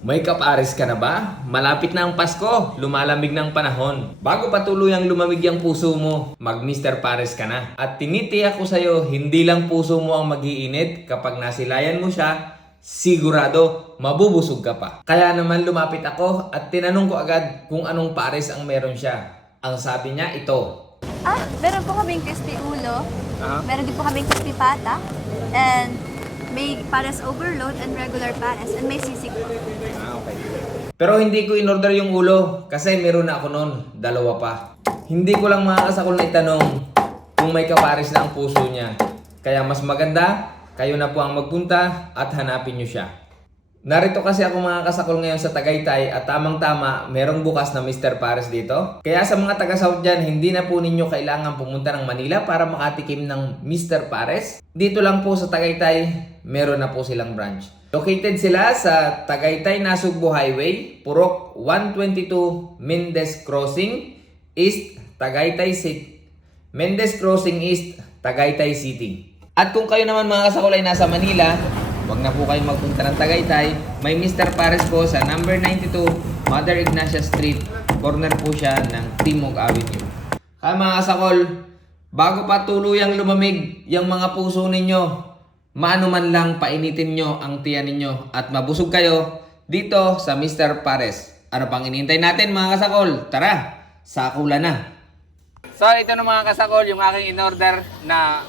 May kapares ka na ba? Malapit na ang Pasko, lumalamig ng panahon. Bago pa tuluyang lumamig ang puso mo, mag Mr. Pares ka na. At tinitiyak ko sa'yo, hindi lang puso mo ang mag-iinit. Kapag nasilayan mo siya, sigurado mabubusog ka pa. Kaya naman lumapit ako at tinanong ko agad kung anong pares ang meron siya. Ang sabi niya ito. Meron po kaming crispy ulo. Aha. Meron din po kaming crispy pata. And may pares overload and regular pares. And may sisig po. Okay. Pero hindi ko in-order yung ulo kasi meron na ako noon, dalawa pa. Hindi ko lang makakasakol na itanong kung may kapares na ang puso niya. Kaya mas maganda, kayo na po ang magpunta at hanapin niyo siya. Narito kasi ako mga kasakol ngayon sa Tagaytay at tamang-tama merong bukas na Mr. Pares dito. Kaya sa mga taga-South dyan, hindi na po ninyo kailangan pumunta ng Manila para makatikim ng Mr. Pares. Dito lang po sa Tagaytay, meron na po silang branch. Located sila sa Tagaytay-Nasugbu Highway, Purok 122 Mendez Crossing, East Tagaytay City. Mendez Crossing East, Tagaytay City. At kung kayo naman mga kasakol ay nasa Manila, huwag na po kayong magpunta ng Tagaytay. May Mr. Pares po sa number 92 Mother Ignacia Street. Corner po siya ng Timog Avenue. Kaya mga kasakol, bago pa tuluyang lumamig yung mga puso ninyo, maano man lang painitin nyo ang tiyan ninyo at mabusog kayo dito sa Mr. Pares. Ano pang inintay natin mga kasakol? Tara, sakulan na! So ito na mga kasakol, yung aking in-order na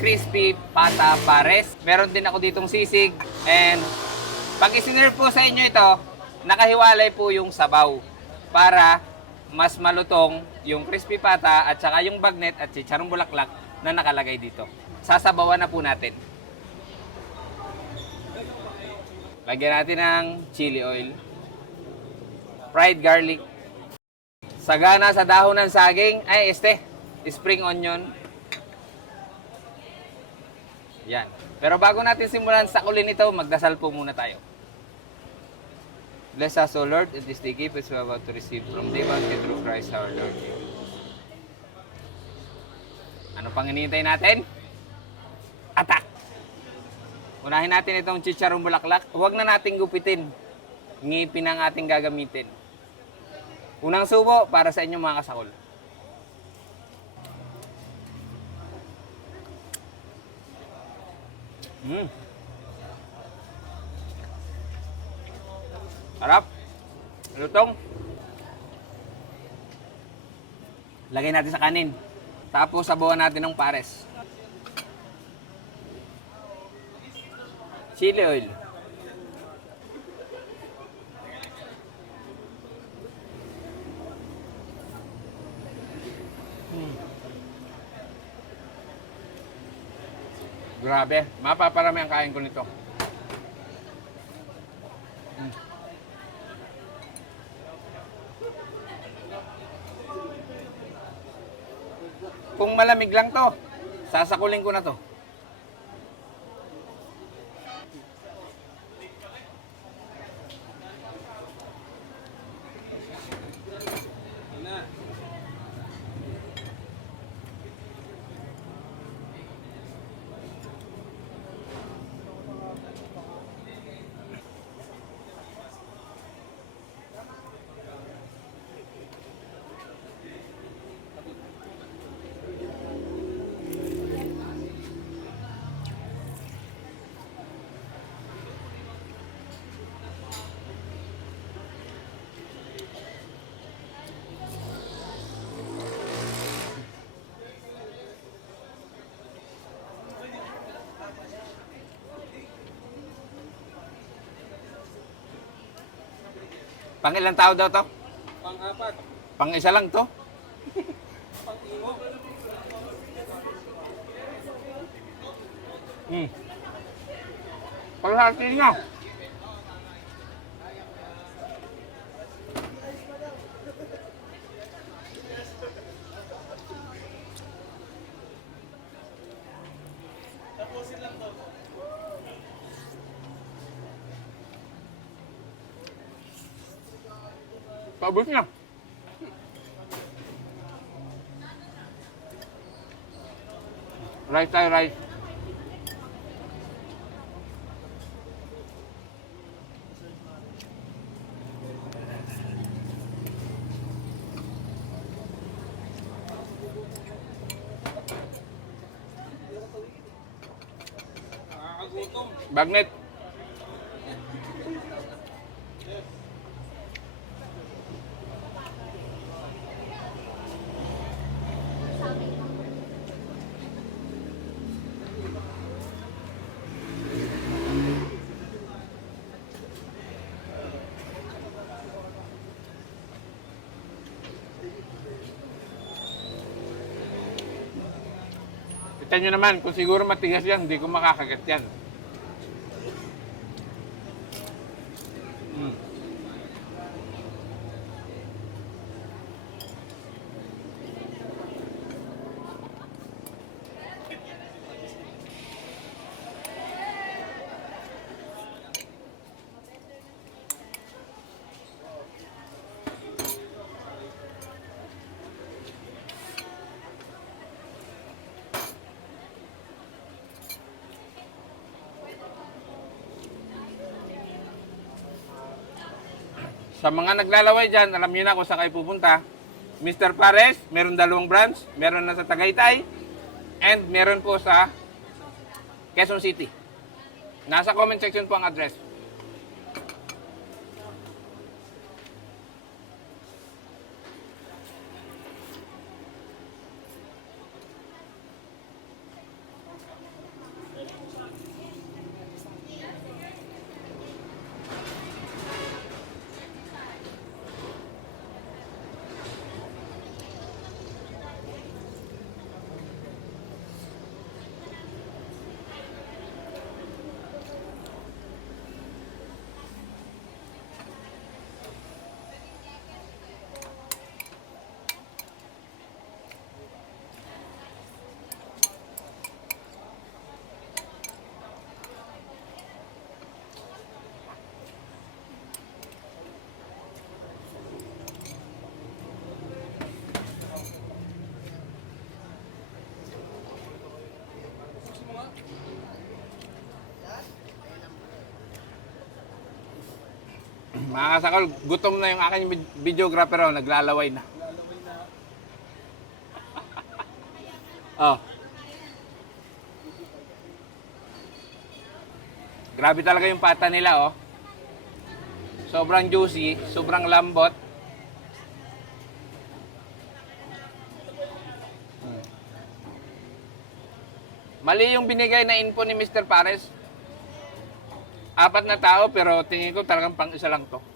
crispy pata pares. Meron din ako ditong sisig. And pag isinerve po sa inyo ito, nakahiwalay po yung sabaw para mas malutong yung crispy pata at saka yung bagnet at chicharong bulaklak na nakalagay dito. Sasabawan na po natin. Lagyan natin ng chili oil, fried garlic, sagana sa dahon ng saging, spring onion. Yan. Pero bago natin simulan sakulin ito, magdasal po muna tayo. Bless us, O Lord, in this day gift which we are about to receive from thee, through Christ our Lord. Ano pang hinihintay natin? Attack! Unahin natin itong chicharong bulaklak. Huwag na nating gupitin. Ngipin ang ating gagamitin. Unang subo para sa inyong mga kasakol. Sarap. Lutong. Lagay natin sa kanin. Tapos sabawan natin ng pares. Chili oil. Grabe, mapaparami ang kain ko nito. Kung malamig lang to, sasakulin ko na to. Pang ilang tao daw to? Pang-apat. Pang isa lang to? Pang-imo. Paghati nga. Paubos na. Rice tayo, rice. Bagnet. Kita nyo naman, kung siguro matigas yan, hindi ko makakagat yan. Sa mga naglalaway dyan, alam niyo na kung saan kayo pupunta. Mr. Pares, meron 2 branch. Meron na sa Tagaytay. And meron po sa Quezon City. Nasa comment section po ang address. Mga kasakal, gutom na yung aking videographer, oh, naglalaway na. Oh. Grabe talaga yung pata nila, oh. Sobrang juicy, sobrang lambot. Mali yung binigay na info ni Mr. Pares. 4 na tao pero tingin ko talagang pang isa lang to.